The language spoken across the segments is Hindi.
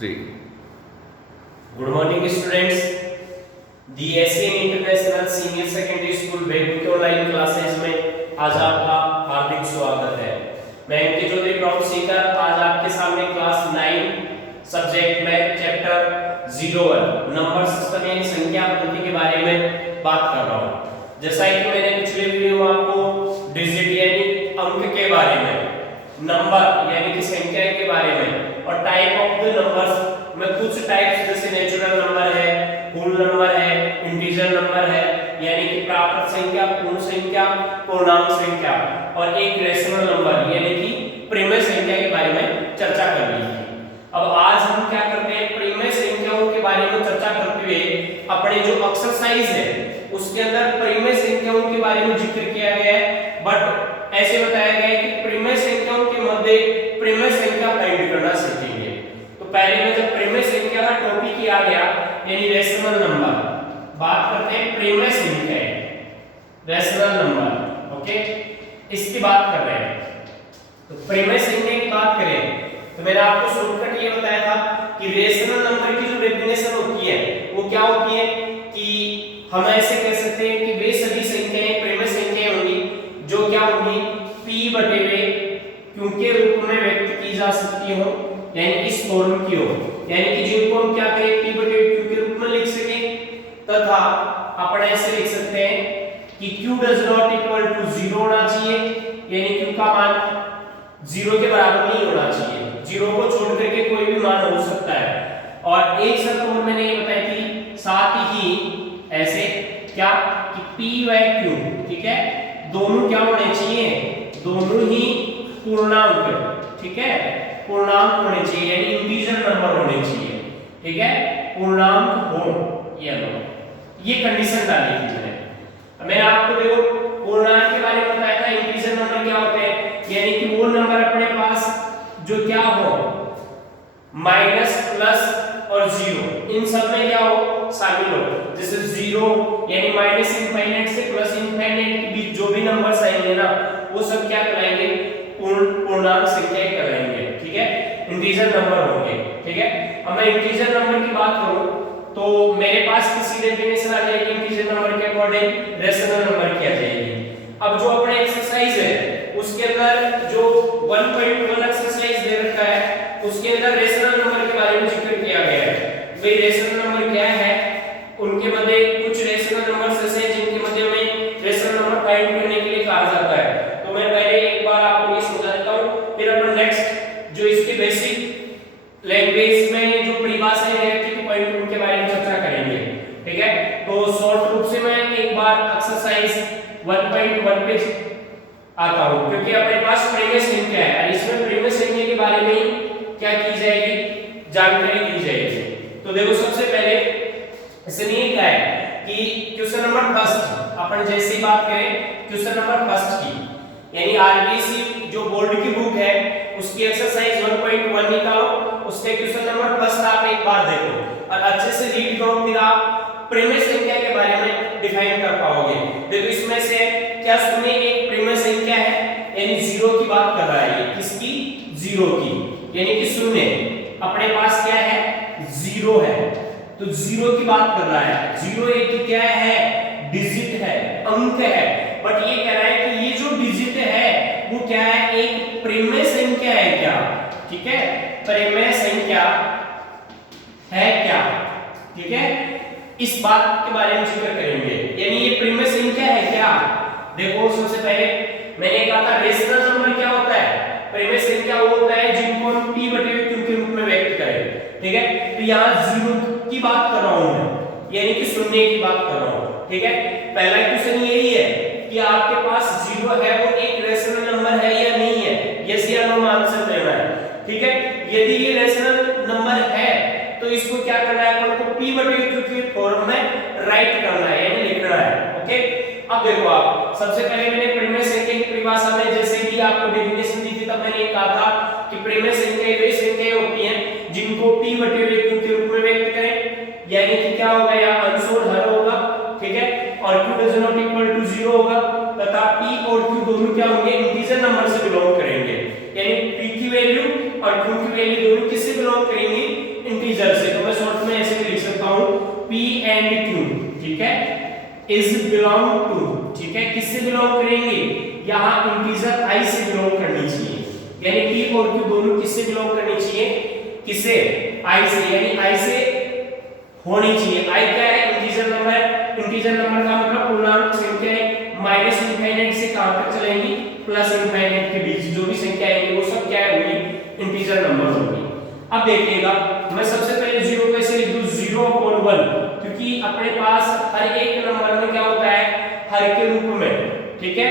3. Good morning students, the SN international senior secondary school बेगू के ऑनलाइन क्लासेस में आज आपका हार्दिक स्वागत है। मैं इनके चौधरी प्रॉफ सीकर आज आपके सामने क्लास 9 सब्जेक्ट में चैप्टर 01 नंबर सिस्टम यानी संख्या पद्धति के बारे में बात कर रहा हूं। जैसा कि मैंने पिछले वीडियो में आपको डिजिट यानी अंक के बारे में, नंबर यानी कि संख्या के बारे में और टाइप ऑफ द नंबर्स में कुछ टाइप्स जैसे नेचुरल नंबर है, होल नंबर है, इंटीजर नंबर है यानी कि प्राकृत संख्या, पूर्ण संख्या, पूर्णांक संख्या और एक रेशनल नंबर यानी कि परिमेय संख्या के बारे में चर्चा कर ली थी। अब आज हम क्या करते हैं, परिमेय संख्याओं के बारे में चर्चा करते हुए अपने जो एक्सरसाइज है उसके अंदर परिमेय संख्याओं के बारे में जिक्र किया गया है, बट ऐसे बताया गया है कि परिमेय संख्याओं के मध्य परिमेय संख्या फाइंड करना सीखेंगे। तो पहले में जब परिमेय संख्या का टॉपिक किया गया यानी रेशनल नंबर, बात करते हैं परिमेय संख्या रेशनल नंबर, ओके, इसकी बात कर रहे हैं। तो परिमेय संख्या की बात करें तो मैंने आपको शॉर्टकट ये बताया था कि रेशनल नंबर की जो डेफिनेशन होती है वो क्या होती है कि हम ऐसे कह सकते हैं कि वे सभी संख्याएं परिमेय संख्याएं होंगी जो क्या होंगी p बटे वे q के रूप में व्यक्त की जा सकती हो, यानी इस फॉर्म की हो, यानी कि जिनको हम क्या करें p बटे q के रूप में लिख सकें, तथा अपन ऐसे लिख सकते हैं कि q does not equal to 0 होना चाहिए, यानी q का मान 0 के बराबर नहीं होना चाहिए, 0 को छोड़ करके कोई भी मान हो सकता है। और एक शर्त और मैंने ये बताई थी, साथ ही ऐसे क्या कि p व q, ठीक है, दोनों क्या होने चाहिए, दोनों ही पूर्णांक, ठीक है, पूर्णांक होने चाहिए यानी इंटीजर नंबर होने चाहिए, ठीक है, पूर्णांक हो ये कंडीशन डाली थी मैंने। मैंने आपको देखो पूर्णांक के बारे में बताया था, इंटीजर नंबर क्या होते हैं यानी कि वो नंबर अपने पास जो क्या हो माइनस, प्लस और 0 इन सब में क्या हो शामिल हो, जैसे 0 यानी माइनस इनफाइनाइट से प्लस इनफाइनाइट के बीच जो भी नंबर्स आएंगे ना वो सब क्या कहलाएंगे, पूर्णांक संख्याएं कहलाएंगे, ठीक है, इंटीजर नंबर होंगे, ठीक है। अब मैं इंटीजर नंबर की बात करूं तो मेरे पास किसी डेफिनेशन आ जाएगी इंटीजर नंबर के अकॉर्डिंग रेशनल नंबर की आ जाएगी। अब जो अपने एक्सरसाइज है उसके अंदर जो 1.1 एक्सरसाइज दे रखा है उसके अंदर रेशनल नंबर के बारे में जिक्र किया गया है। भाई रेशनल नंबर क्या है, उनके मध्य कुछ रेशनल नंबर्स ऐसे हैं जिनके मध्य में रेशनल नंबर फाइंड करने के लिए कहा जाता है। तो मैं पहले एक बार आपको ये समझा देता हूं, फिर अपन नेक्स्ट जो इसके बेसिक लैंग्वेज में जो परिभाषाएं है ठीक पॉइंट उनके बारे में चर्चा करेंगे, ठीक है। तो शॉर्ट रूप से मैं एक बार एक्सरसाइज 1.1 पे आता हूं क्योंकि अपने पास परिमेय संख्या है और इसमें परिमेय संख्या के बारे में क्या की जाएगी, जानकारी दी जाएगी। तो देखो सबसे पहले इसमें ये क्या है कि क्वेश्चन नंबर फर्स्ट अपन जैसे ही बात करें क्वेश्चन नंबर फर्स्ट की यानी आरबीसी जो बोर्ड की बुक है उसकी एक्सरसाइज 1.1 निकालो, उसके क्वेश्चन नंबर फर्स्ट आप एक बार देखो और अच्छे से रीड करो, फिर आप परिमेय संख्या के बारे में डिफाइन कर पाओगे। देखो इसमें से क्या सुनिए एक परिमेय संख्या है यानी 0 की बात कर रहा है, ये किसकी, 0 की, यानी कि शून्य अपने पास क्या है 0 है, तो 0 की बात कर रहा है। 0 एक क्या है, डिजिट है, अंक है, बट ये कह रहा है कि ये जो डिजिट है वो क्या है, एक परिमेय संख्या है क्या, ठीक है, परिमेय संख्या है क्या, ठीक है, इस बात के बारे में जिक्र करेंगे यानी ये परिमेय संख्या है क्या। देखो सबसे पहले मैंने कहा था रेशनल नंबर क्या होता है, परिमेय संख्या वो होता है जिनको हम p बटे q के रूप में व्यक्त करें, ठीक है। तो यहाँ 0 की बात कर रहा हूं मैं यानी कि शून्य की बात कर रहा हूं, ठीक है। पहला क्वेश्चन यही है कि आपके पास 0 है वो एक रेशनल नंबर है या नहीं है, यस या नो आंसर देना है, ठीक है। यदि ये रेशनल नंबर है तो इसको क्या करना है, अपन को p बटे q के फॉर्म में राइट करना है यानी लिखना है, ओके। अब देखो आप सबसे पहले मैंने परिमेय संख्या की परिभाषा में जैसे भी आपको डेफिनेशन दी थी तब मैंने ये कहा था कि परिमेय संख्या वे संख्याएं होती हैं जिनको p बटे q के रूप में व्यक्त करें, यानी कि क्या होगा, यहाँ अंश और हर होगा, ठीक है, और q does not equal to 0 होगा तथा p और q दोनों क्या होंगे, इंटीजर नंबर से बिलोंग करेंगे, यानी p की वैल्यू और q की वैल्यू दोनों किससे बिलोंग करेंगी, इज बिलोंग टू, ठीक है, किससे बिलोंग करेंगे, यहाँ इंटीजर i से बिलोंग करनी चाहिए, यानी p और q दोनों किससे बिलोंग करनी चाहिए, किससे, i से, यानी i से होनी चाहिए। i क्या है, इंटीजर नंबर, इंटीजर नंबर का मतलब पूर्णांक संख्या है, माइनस इंफाइनाइट से कहां तक चलेंगी, प्लस इंफाइनाइट के बीच जो भी संख्या आएगी वो सब क्या होगी, इंटीजर नंबर होगी। अब देखिएगा मैं सबसे पहले 0 कैसे लिख दूं, 0/1, क्योंकि अपने पास हर एक नंबर में क्या होता है, हर के रूप में, ठीक है,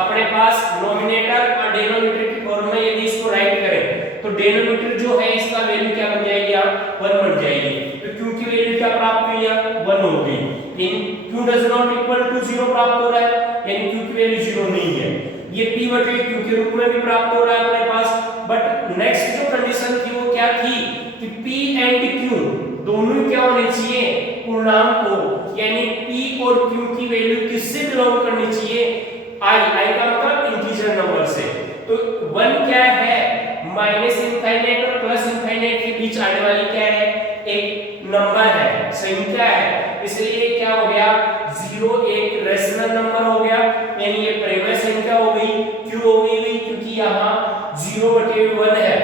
अपने पास नोमिनेटर और डिनोमिनेटर की फॉर्म में यदि इसको राइट करें तो डिनोमिनेटर जो है इसका वैल्यू क्या बन जाएगी, यहाँ 1 बन जाएगी, तो q की वैल्यू क्या प्राप्त हुई, 1 हो गई, इन q does not equal to 0 प्राप्त हो रहा है, यानी q की वैल्यू 0 नहीं है, ये p बटे q के रूप में भी प्राप्त हो रहा है अपने पास। बट नेक्स्ट जो कंडीशन थी वो क्या थी कि p एंड q दोनों क्या होने चाहिए, पूर्णांक हो, यानी p और q की वैल्यू किससे बिलोंग करनी चाहिए, i का मतलब इंटीजर नंबर से। तो 1 क्या है, माइनस इंफाइनाइट और प्लस इंफाइनाइट के बीच आने वाली क्या है, एक नंबर है, संख्या है, इसलिए क्या हो गया, 0 एक रेशनल नंबर हो गया, यानी ये प्रेमय संख्या हो गई, क्यों हो गई, क्योंकि यहाँ 0/1 है,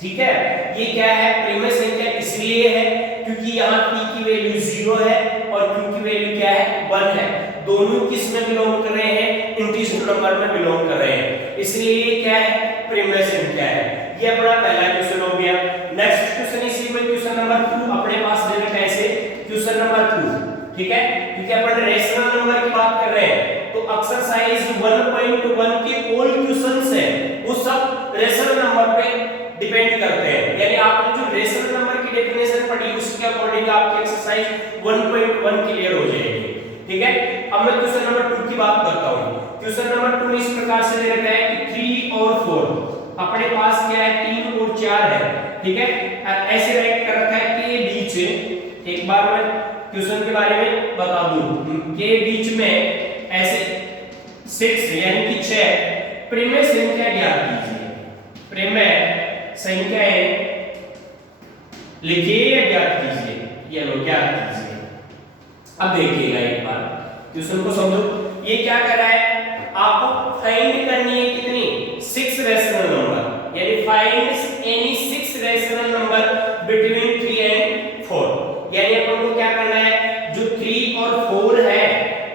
ठीक है, ये क्या है, प्रेमय संख्या इसलिए है क्योंकि यहाँ p की वैल्यू 0 है और q की वैल्यू क्या है, 1 है, दोनों किस में बिलोंग कर रहे हैं, इंटीजर नंबर में बिलोंग कर रहे हैं, इसलिए ये क्या है, प्रेमय संख्या है। ये अपना पहला क्वेश्चन हो गया। नेक्स्ट क्वेश्चन इसी में क्वेश्चन नंबर 2 अपने पास दे रखा है, ऐसे क्वेश्चन नंबर 2, ठीक है, क्योंकि अपन रेशनल नंबर की बात कर रहे हैं तो एक्सरसाइज 1.1 के ऑल क्वेश्चंस है वो सब रेशनल नंबर पे डिपेंड करते हैं, यानी आपने जो रेशनल नंबर की डेफिनेशन पढ़ी उसके अकॉर्डिंग आपकी एक्सरसाइज 1.1 क्लियर हो जाएगी, ठीक है। अब मैं क्वेश्चन नंबर 2 की बात करता हूं। क्वेश्चन नंबर 2 में इस प्रकार से दे रखा है कि 3 और 4 अपने पास क्या है, 3 और 4 है, ठीक है, ऐसे राइट कर रखा है कि बीच, एक बार मैं क्वेश्चन के बारे में बता दूं, के बीच में ऐसे 6 यानी कि 6 प्रेमय संख्या ज्ञात कीजिए, प्रेमय संख्याएं लिखिए या ज्ञात कीजिए, ये लो ज्ञात कीजिए। अब देखिएगा एक बार क्वेश्चन को समझो, ये क्या कर रहा है, आपको फाइंड करनी है कितनी, 6 रेशनल नंबर, यानी find any 6 rational number between 3 and 4, यानी अपन को क्या करना है, जो 3 और 4 है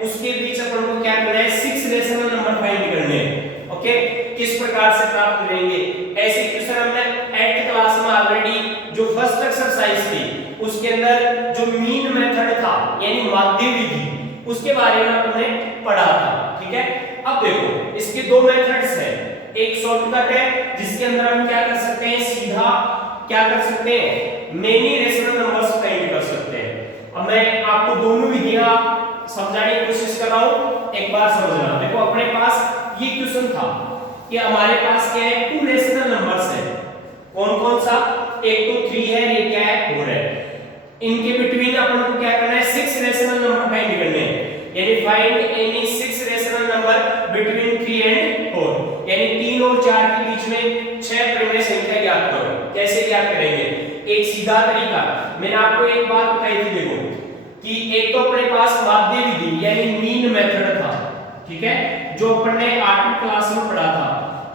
उसके बीच अपन को क्या करना है, 6 रेशनल नंबर फाइंड करने हैं, ओके। किस प्रकार से प्राप्त करेंगे, ऐसे क्वेश्चन हमने 8th क्लास में ऑलरेडी जो फर्स्ट एक्सरसाइज थी उसके अंदर जो मीन मेथड था यानी माध्य विधि उसके बारे में हमने पढ़ा था, ठीक है। अब देखो इसके दो मेथड्स हैं, एक शॉर्टकट है जिसके अंदर हम क्या कर सकते हैं, सीधा क्या कर सकते हैं, मेनी रेशनल नंबर्स फाइंड कर सकते हैं। अब मैं आपको दोनों विधियां समझाने की कोशिश कर रहा हूं, एक बार समझना। देखो अपने पास ये क्वेश्चन था कि हमारे पास क्या है, 2 रेशनल नंबर्स है, कौन कौन सा, एक तो 3 है, ये क्या है 4 है, इनके बिटवीन अपन को क्या करना है, 6 रेशनल नंबर फाइंड करने हैं, यानी find any 6 rational number between 3 and 4, यानी 3 और 4 के बीच में 6 प्रेमय संख्या ज्ञात करो। कैसे ज्ञात करेंगे, एक सीधा तरीका, मैंने आपको एक बात बताई थी, देखो कि एक तो अपने पास माध्य विधि यानी मीन मेथड था, ठीक है, जो अपन ने 8वीं क्लास में पढ़ा था।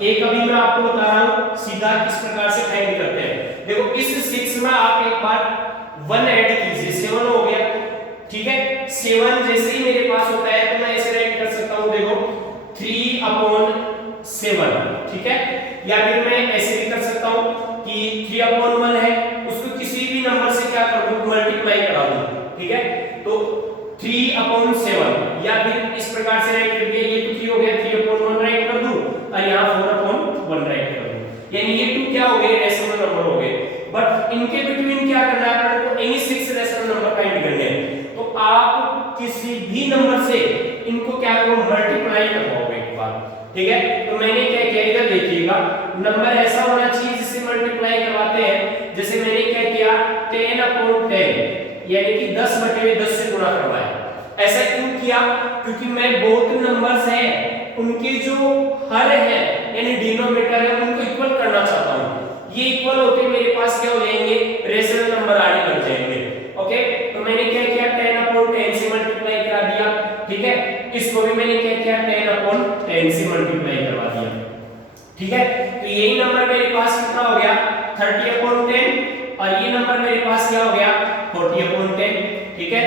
एक अभी मैं आपको बता रहा हूं सीधा किस प्रकार से फाइंड करते हैं। देखो इस 6 में आप एक बार 1 ऐड कीजिए, 7 हो गया, ठीक है। 7 जैसे ही मेरे पास होता है तो मैं ऐसे राइट कर सकता हूं, देखो 3/7, ठीक है, या फिर मैं ऐसे भी कर सकता हूं कि 3/1 है, उसको किसी भी नंबर से क्या कर दूं, मल्टीप्लाई करा दूं, ठीक है, तो 3/7, या फिर इस प्रकार से राइट करके ये तो 3 हो गया, 3/1 राइट कर दूं और यहां 4/1 राइट कर दूं, यानी ये 2 क्या हो गए, रेशनल नंबर हो गए। बट इनके बिटवीन क्या करना है, अपन को एनी 6 रेशनल नंबर फाइंड करने हैं, तो आप किसी भी नंबर से इनको क्या करो, मल्टीप्लाई करवाओगे एक बार, ठीक है। तो मैंने क्या किया, इधर देखिएगा, नंबर ऐसा होना चाहिए जिससे मल्टीप्लाई करवाते हैं, जैसे मैंने क्या किया 10/10, यानी कि 10/10 से गुणा करवाया। ऐसा क्यों किया, क्योंकि मैं बहुत नंबर्स हैं उनके जो हर है यानी डिनोमिनेटर है उनको इक्वल करना चाहता हूं, ये इक्वल होके मेरे पास क्या हो जाएंगे, रेशनल नंबर आने लग जाएंगे, ओके। तो मैंने क्या किया, 10/10 से मल्टीप्लाई करा दिया, और ये नंबर मेरे पास क्या हो गया 40/10, ठीक है।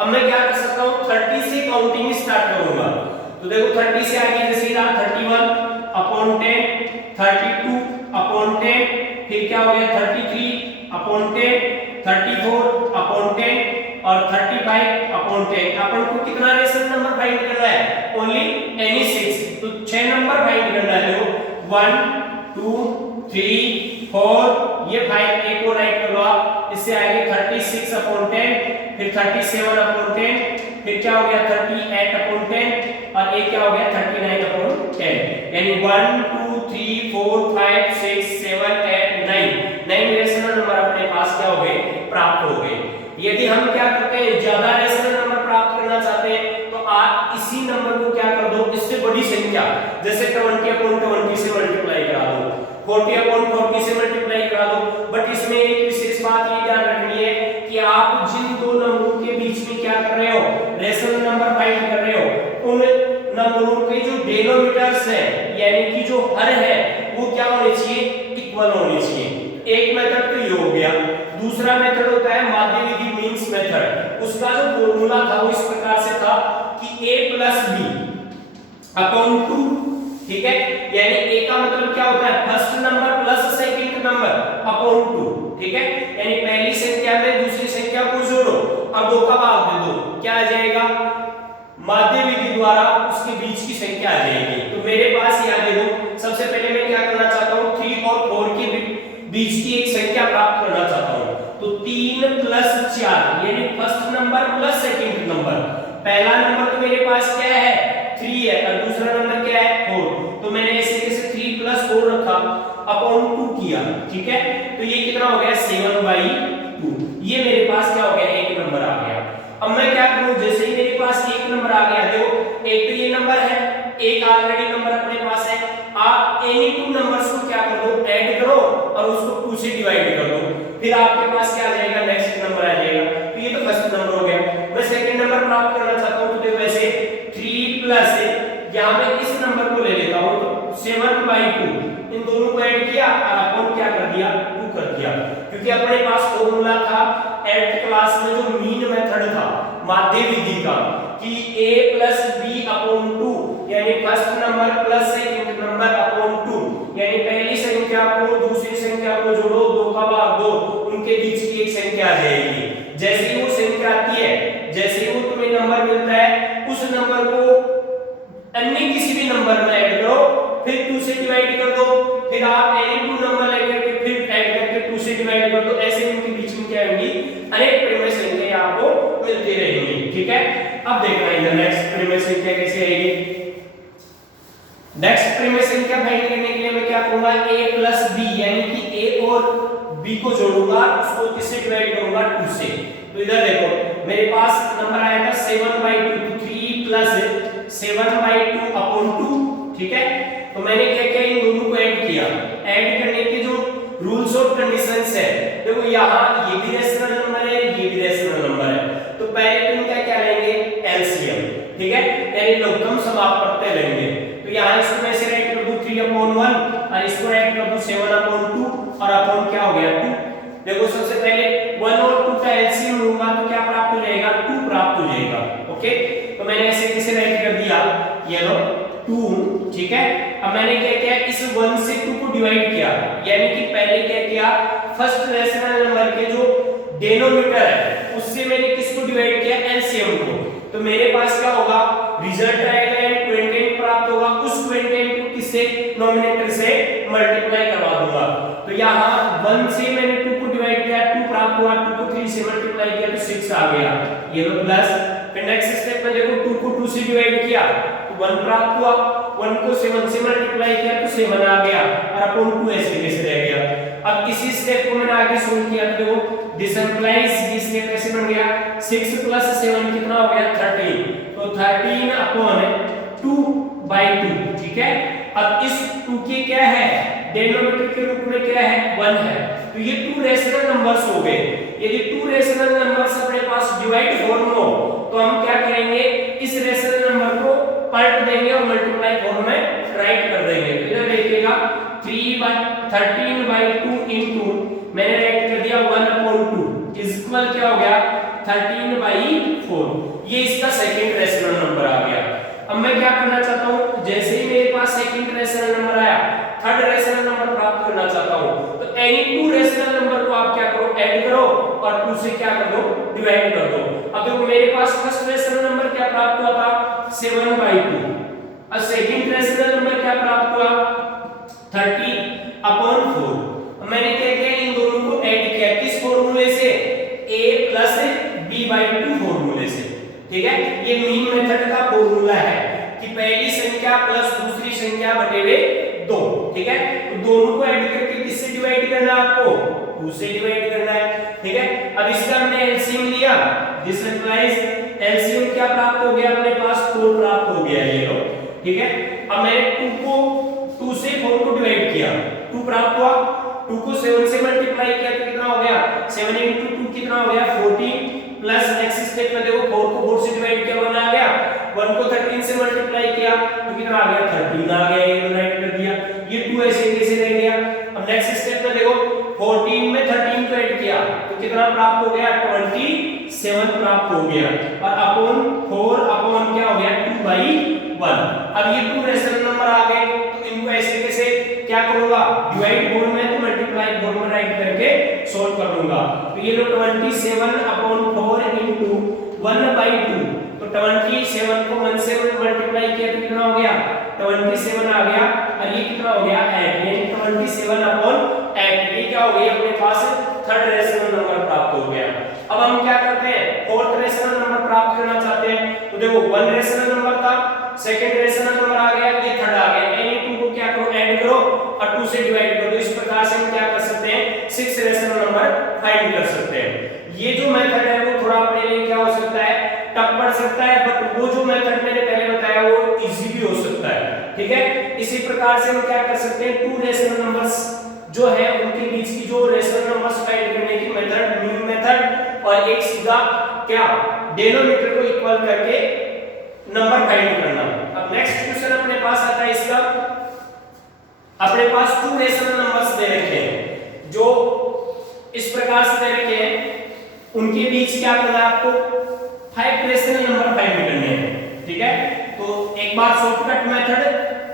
अब मैं क्या कर सकता हूँ 30 से काउंटिंग स्टार्ट करूंगा। तो देखो 30 से आगे जैसे रहा 31/10, 32/10, फिर क्या हो गया 33/10, 34/10 और 35/10। अपन को कितना रेशनल नंबर फाइंड करना है? Only any 6। तो 6 नंबर फाइंड करना है। देखो 1 2 3 4 ये 5 एक और राइट कर लो आप। इससे आगे 36/10, फिर 37/10, फिर क्या हो गया 38/10 और एक क्या हो गया 39/10। यानी 1 2 3 4 5 6 7 8 9 रेशनल नंबर अपने पास क्या हो गए प्राप्त हो गए। यदि हम क्या करते हैं ज्यादा रेशनल नंबर प्राप्त करना चाहते हैं तो आप इसी नंबर को क्या कर दो इससे बड़ी संख्या जैसे 20/20 से मल्टीप्लाई करा दो, 40/40 से मल्टीप्लाई करा दो। बट इसमें एक विशेष बात ये ध्यान रखनी है कि आप जिन दो नंबरों के बीच में क्या कर रहे हो रेशनल नंबर फाइंड कर रहे हो उन नंबरों के जो डेनोमिनेटर्स है यानी कि जो हर है वो क्या होने चाहिए इक्वल होने चाहिए। एक मेथड तो ये हो गया। दूसरा मेथड होता है माध्य विधि मीन्स मेथड। उसका जो फॉर्मूला था वो इस प्रकार से था कि a + b/2, ठीक है। यानी a का मतलब क्या होता है first number plus second number /2, ठीक है। यानी पहली संख्या में दूसरी संख्या को जोड़ो और 2 का भाग दे दो, क्या आ जाएगा माध्य विधि द्वारा उसके बीच की संख्या आ जाएगी। तो मेरे पास याद देखो सबसे पहले मैं क्या करना चाहता हूं 3 और 4 के बीच की एक संख्या प्राप्त करना चाहता हूं। तो 3 + 4 यानी first number plus second number. पहला नंबर तो मेरे पास क्या है 3 है और दूसरा नंबर क्या है 4। तो मैंने ऐसे कैसे 3 + 4 रखा /2 किया, ठीक है। तो ये कितना हो गया 7/2। ये मेरे पास क्या हो गया एक नंबर आ गया। अब मैं क्या करूं जैसे ही मेरे पास एक नंबर आ गया देखो एक तो ये नंबर है, एक ऑलरेडी नंबर अपने पास है। आप एनी 2 नंबर्स को क्या कर दो ऐड करो और उसको 2 से डिवाइड कर दो, फिर आपके पास क्या आ जाएगा नेक्स्ट नंबर आ जाएगा। तो ये तो फर्स्ट नंबर हो गया। मैं सेकंड नंबर प्राप्त करना चाहता हूं तो देखो ऐसे 3 प्लस यहां मैं इस नंबर को ले लेता हूं तो 7/2 इन दोनों को ऐड किया और अपन क्या कर दिया 2 कर दिया। क्योंकि अपने पास फॉर्मूला था 8th क्लास में जो मीन मेथड था माध्य विधि का कि a + b/2 यानी first number plus second number /2 यानी पहली संख्या को दूसरी संख्या को जोड़ो 2 का भाग दो उनके बीच की एक संख्या आ जाएगी। जैसे ही वो संख्या आती है जैसे ही वो तुम्हें नंबर मिलता है उस नंबर को अन्य किसी भी नंबर में ऐड करो फिर 2 से डिवाइड कर दो, फिर आप एनी 2 नंबर लेकर के फिर ऐड करके 2 से डिवाइड कर दो। ऐसे इनके बीच में क्या होगी अनेक परिमेय संख्याएं आपको मिलती रहेंगी, ठीक है। अब देखना है नेक्स्ट परिमेय संख्या कैसे आएगी। नेक्स्ट परिमेय संख्या फाइंड करने के लिए मैं क्या करूंगा a + b यानी कि a और b को जोड़ूंगा उसको किससे डिवाइड करूंगा 2 से। तो इधर देखो मेरे पास नंबर आया था 7/2 तो 3 + 7/2/2, ठीक है। तो मैंने क्या किया इन दोनों को ऐड किया। ऐड करने के जो रूल्स और कंडीशंस है देखो यहाँ ये भी रेशनल नंबर है ये भी रेशनल नंबर है। तो पहले तो इनका क्या लेंगे एलसीएम, ठीक है, यानी लघुत्तम समाप्त करते लेंगे। तो यहाँ इसको मैं ऐसे राइट कर दूं 3/1 और इसको राइट कर दूं 7/2 और अपॉन क्या हो गया 2। देखो सबसे पहले 1 और 2 का एलसीएम लूंगा तो क्या प्राप्त हो जाएगा 2 प्राप्त हो जाएगा, ओके। तो मैंने ऐसे कैसे राइट कर दिया ये लो 2, ठीक है। अब मैंने क्या किया इस 1 से 2 को डिवाइड किया यानी कि पहले क्या किया फर्स्ट रेशनल नंबर के जो डेनोमिनेटर है उससे मैंने किसको डिवाइड किया एलसीएम को। तो मेरे पास क्या होगा रिजल्ट आएगा यानी क्विंटेंट प्राप्त होगा। उस क्विंटेंट को किससे नोमिनेटर से मल्टीप्लाई करवा दूंगा। तो यहाँ 1 से मैंने 2 को डिवाइड किया 2 प्राप्त हुआ, 2 को 3 से मल्टीप्लाई किया तो 6 आ गया ये लो प्लस। फिर नेक्स्ट स्टेप में देखो 2 को 2 से डिवाइड किया तो 1 प्राप्त हुआ, 1 को 7 से मल्टीप्लाई किया तो 7 आ गया और अपॉन 2 ऐसे कैसे रह गया। अब इसी स्टेप को मैंने आगे सोल्व किया तो देखो दिस इंप्लाइज ये स्टेप कैसे बन गया 6 + 7 कितना हो गया 13। तो 13/2/2, ठीक है। अब इस 2 के क्या है डेनोमिनेटर के रूप में क्या है 1 है। तो ये 2 रेशनल नंबर्स हो गए। यदि 2 रेशनल नंबर्स अपने पास डिवाइड फॉर्म हो तो हम क्या करेंगे इस रेशनल नंबर को पलट देंगे और मल्टीप्लाई फॉर्म में राइट कर देंगे। तो इधर देखिएगा 13/2 इनटू मैंने राइट कर दिया 1 13/4। ये इसका सेकंड रेशनल नंबर आ गया। अब मैं क्या करना चाहता हूं, जैसे ही मेरे पास सेकंड रेशनल नंबर आया, थर्ड रेशनल नंबर प्राप्त करना चाहता हूं, तो एनी टू रेशनल नंबर को आप क्या करो, ऐड करो और 2 से क्या कर दो, डिवाइड कर दो। अब देखो मेरे पास फर्स्ट रेशनल नंबर क्या प्राप्त हुआ था, 7/2। और सेकंड रेशनल नंबर क्या प्राप्त हुआ, 30/4। मैंने क्या किया, इन दोनों को ऐड किया, किस फॉर्मूले से, a + b/2 फॉर्मूले से। ठीक है, ये मीन मेथड का फॉर्मूला है कि पहली संख्या प्लस दूसरी संख्या बटे हुए 2। ठीक है, तो दोनों को ऐड करके किससे डिवाइड करना है, आपको 2 से डिवाइड करना है। ठीक है, अब इसका हमने एलसीएम लिया, दिस इंप्लाइज एलसीएम क्या प्राप्त हो गया, अपने पास 4 प्राप्त हो गया ये लो। ठीक है, अब मैंने 2 से 4 को डिवाइड किया, 2 प्राप्त हुआ, 2 को 7 से मल्टीप्लाई किया तो कितना हो गया, 7 × 2 कितना हो गया, 14 प्लस नेक्स्ट स्टेप में देखो 4 को 4 से डिवाइड किया 1 आ गया, 1 को 13 से मल्टीप्लाई किया तो कितना आ गया, 13 आ गया, ये राइट कर दिया। ये 2 ऐसे कैसे रह गया। अब नेक्स्ट स्टेप में देखो 14 में 13 को ऐड किया तो कितना प्राप्त हो गया, 27 प्राप्त हो गया, और अपॉन 4 अपॉन क्या हो गया, 2/1। अब ये 2 रेशनल नंबर आ गए, तो इनको ऐसे कैसे क्या करूंगा, डिवाइड बोर्ड में तो मल्टीप्लाई बोर्ड में राइट करके सॉल्व कर लूंगा। तो ये लो 27/4 into 1/2, तो 27 को 1 से मल्टीप्लाई किया तो कितना हो गया, 27 आ गया, और ये कितना हो गया, 8, यानी 27/8। ये क्या हो गया, अपने पास थर्ड रेशनल नंबर प्राप्त हो गया। अब हम क्या करते हैं, फोर्थ रेशनल नंबर प्राप्त करना चाहते हैं, तो देखो 1 रेशनल नंबर था, सेकंड रेशनल नंबर आ गया, ये थर्ड आ गया, एनी 2 को क्या करो, ऐड करो और 2 से डिवाइड कर दो। इस प्रकार से हम क्या कर सकते हैं, 6 रेशनल नंबर फाइंड कर सकते हैं। ये जो मेथड है वो थोड़ा अपने लिए क्या हो सकता है, टफ पड़ सकता है, बट वो जो मेथड मैंने पहले बताया वो इजी भी हो सकता है। ठीक है, इसी प्रकार से हम क्या कर सकते हैं, 2 रेशनल नंबर्स जो है उनके बीच की जो रेशनल नंबर्स फाइंड करने की मेथड, मीन मेथड, और एक सीधा क्या डिनोमिनेटर को इक्वल करके नंबर फाइंड करना। अब नेक्स्ट क्वेश्चन अपने पास आता है इसका, अपने पास 2 रेशनल नंबर्स दे रखे हैं जो इस प्रकार से दे रखे हैं, उनके बीच क्या करना है आपको, 5 रेशनल नंबर फाइंड करने हैं। ठीक है, तो एक बार शॉर्टकट मेथड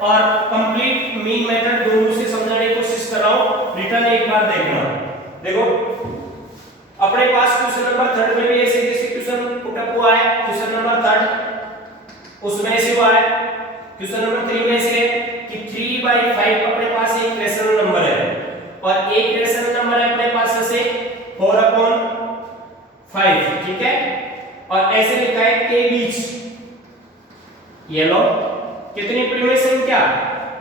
और कंप्लीट मीन मेथड दोनों से समझाने की कोशिश कर रहा हूं, रिटर्न एक बार देखना। देखो अपने पास क्वेश्चन नंबर 3 में भी ऐसे जैसे क्वेश्चन पुटअप हुआ है, क्वेश्चन नंबर 3 उसमें ऐसे हुआ है, क्वेश्चन नंबर 3 में से कि 3/5 अपने पास एक रेशनल नंबर है और एक रेशनल नंबर है अपने पास ऐसे 4/5। ठीक है, और ऐसे लिखा है के बीच, ये लो कितनी प्रिमेय संख्या,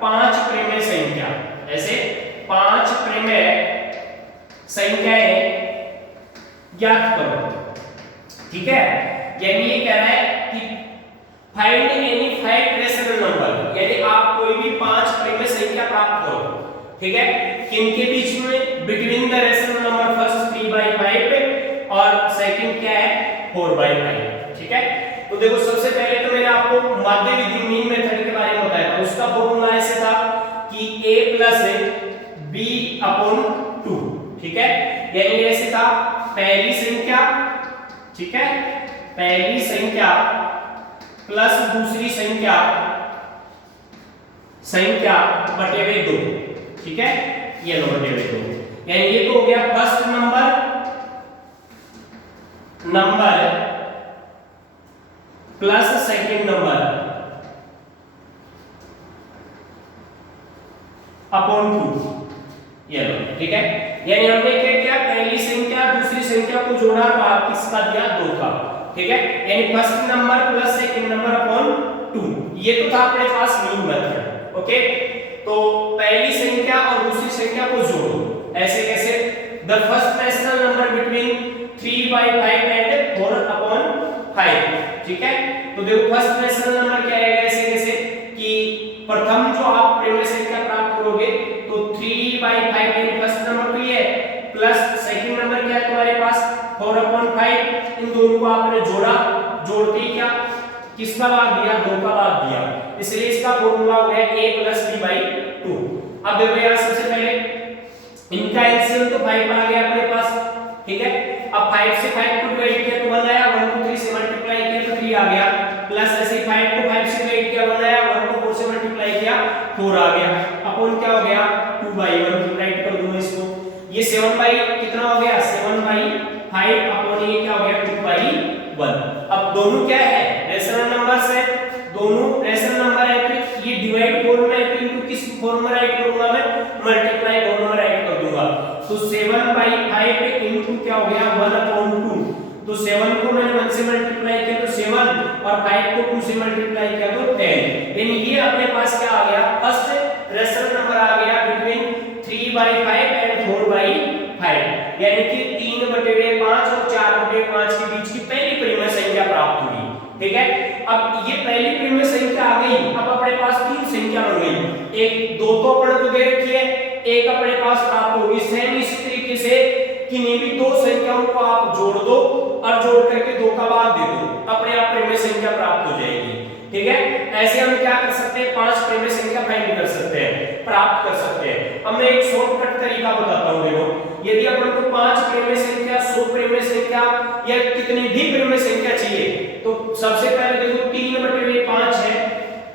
5 प्रिमेय संख्या, ऐसे 5 प्रिमेय संख्याएं ज्ञात करो। ठीक है, यानी ये कह रहा है कि फाइंड एनी 5 रेशनल नंबर, यानी आप कोई भी 5 प्रिमेय संख्या प्राप्त करो। ठीक है, किनके बीच में, between the rational number first 3/5 और सेकंड क्या है, 4/5। ठीक है, तो देखो सबसे पहले तो मैंने आपको माध्य विधि मीन मेथड के बारे में बताया था, उसका फॉर्मूला ऐसे था कि a + b/2। ठीक है, यानी ऐसे था पहली संख्या, ठीक है, पहली संख्या प्लस दूसरी संख्या बटे हुए 2। ठीक है, ये लो बटे हुए 2, यानी ये तो हो गया first number plus second number upon 2, ये लो। ठीक है, यानी हमने क्या किया, पहली संख्या दूसरी संख्या को जोड़ा, भाग किसका दिया, 2 का। ठीक है, यानी first number plus second number upon 2, ये तो था अपने पास मीन मेथड। ओके, तो पहली संख्या और दूसरी संख्या को जोड़ो, ऐसे कैसे, the first rational number between 3/5 and 4/5। ठीक है, तो देखो फर्स्ट रेशनल नंबर क्या आएगा, ऐसे कैसे कि प्रथम जो आप प्रिमेय संख्या प्राप्त करोगे तो 3/5 यानी फर्स्ट नंबर तो ये है, प्लस सेकंड नंबर क्या है तुम्हारे पास 4/5, इन दोनों को आपने जोड़ा, जोड़ते ही क्या किसका भाग दिया, 2 का भाग दिया, इसलिए इसका फॉर्मूला हो गया a + b/2। अब देखो यार सबसे पहले इनका एलसीएम तो 5 आ गया अपने पास। ठीक है, अब अब 5 से 5 को डिवाइड किया तो 1 आया, 1 को 3 से मल्टीप्लाई किया तो 3 आ गया, प्लस ऐसे 5 को 5 से डिवाइड किया 1 आया, 1 को 4 से मल्टीप्लाई किया 4 आ गया, अपन क्या हो गया 2/1, राइट कर दूं इसको, ये 7 बाई कितना हो गया 7/5 अपन ये क्या हो गया 2/1। अब दोनों क्या है रेशनल नंबर्स है, दोनों रेशनल नंबर है तो ये डिवाइड फॉर्म में है तो इनको किस फॉर्म में राइट करूंगा मैं मल्टीप्लाई फॉर्म में राइट कर दूंगा। तो 7/5 इनटू क्या हो गया 1/2, तो 7 को मैंने 1 से मल्टीप्लाई किया तो 7 और 5 को 2 से मल्टीप्लाई किया तो 10, यानी ये अपने पास क्या आ गया फर्स्ट रेशनल नंबर आ गया बिटवीन 3/5 एंड 4/5, यानी कि 3/5 और 4/5 के बीच की पहली परिमेय संख्या प्राप्त हुई। ठीक है, अब ये पहली परिमेय संख्या आ गई, अब अपने पास तीन संख्या बन गई, एक दो तो अपने को दे रखी है, एक अपने पास प्राप्त होगी। सेम इस तरीके से किन्हीं भी दो संख्याओं को आप जोड़ दो और जोड़ करके 2 का बाद दे दो, अपने आप परिमेय संख्या प्राप्त हो जाएगी। ठीक है, ऐसे हम क्या कर सकते हैं 5 परिमेय संख्या फाइंड कर सकते हैं, प्राप्त कर सकते हैं। अब मैं एक शॉर्टकट तरीका बताता हूं, देखो यदि अपन को 5 परिमेय संख्या 100 परिमेय संख्या या कितनी भी परिमेय संख्या चाहिए तो सबसे पहले देखो 3/5 है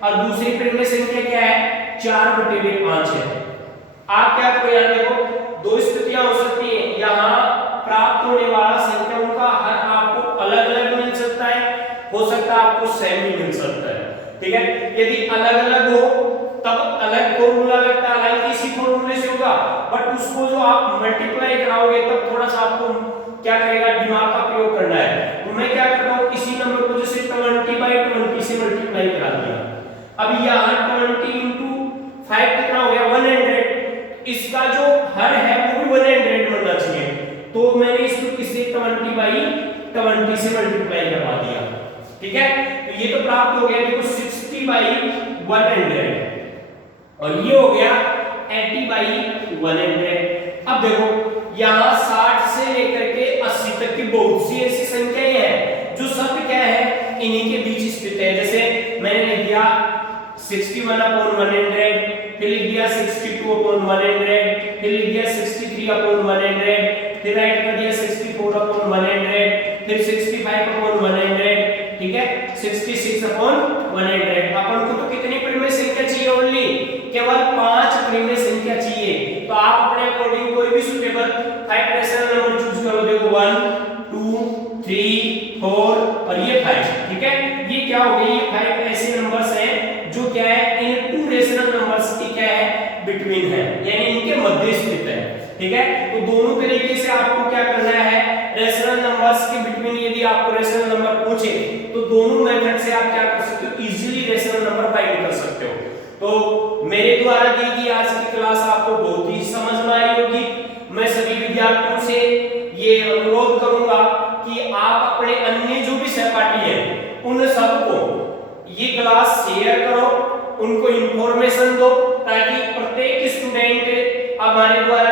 और दूसरी परिमेय संख्या क्या है 4/5 है। आप क्या करो यार, देखो दो स्थितियां हो सकती हैं, यहाँ प्राप्त होने वाला संख्याओं का हर आपको अलग अलग मिल सकता है, हो सकता है आपको सेम भी मिल सकता है। ठीक है, यदि अलग अलग हो तब अलग फॉर्मूला लगता है, हालांकि इसी फॉर्मूले से होगा, बट उसको जो आप मल्टीप्लाई कराओगे तब थोड़ा सा आपको क्या करेगा दिमाग का प्रयोग करना है। तो मैं क्या करता हूँ इसी नंबर को जैसे 20/20 से मल्टीप्लाई करा दिया, अब यहाँ 20 into 5 कितना हो गया 100, इसका जो हर है वो भी 100 बनना चाहिए, तो मैंने इसको किसी 20/20 से मल्टीप्लाई करवा दिया। ठीक है, तो ये तो प्राप्त हो गया देखो 60/100 और ये हो गया 80/100। अब देखो यहाँ 60 से लेकर के 80 तक की बहुत सी ऐसी संख्याएं हैं जो सब क्या है इन्हीं के बीच स्थित है। जैसे मैंने लिख दिया 61/100, फिर लिख दिया 62/100, फिर लिख दिया 63/100, फिर राइट कर दिया 64/100, फिर 65/100, ठीक है 66/100। अपन को तो कितनी परिमेय संख्या चाहिए ओनली केवल 5 परिमेय संख्या चाहिए, तो आप अपने अकॉर्डिंग कोई भी सुटेबल 5 रेशनल नंबर चूज करो। देखो 1 2 3 4 और ये 5। ठीक है, ये क्या हो गई ये 5 ऐसे नंबर्स हैं जो क्या है इन 2 रेशनल नंबर्स की क्या है बिटवीन है, यानी इनके मध्य स्थित है। ठीक है, तो दोनों तरीके से आपको क्या करना है रेशनल नंबर्स के बिटवीन यदि आपको रेशनल नंबर पूछे तो दोनों मेथड से आप क्या कर सकते हो इजीली रेशनल नंबर फाइंड कर सकते हो। तो मेरे द्वारा दी गई आज की क्लास आपको बहुत ही समझ में आई होगी। मैं सभी विद्यार्थियों से ये अनुरोध करूंगा कि आप अपने अन्य जो भी सहपाठी हैं उन सबको ये क्लास शेयर करो, उनको इंफॉर्मेशन दो ताकि प्रत्येक स्टूडेंट हमारे द्वारा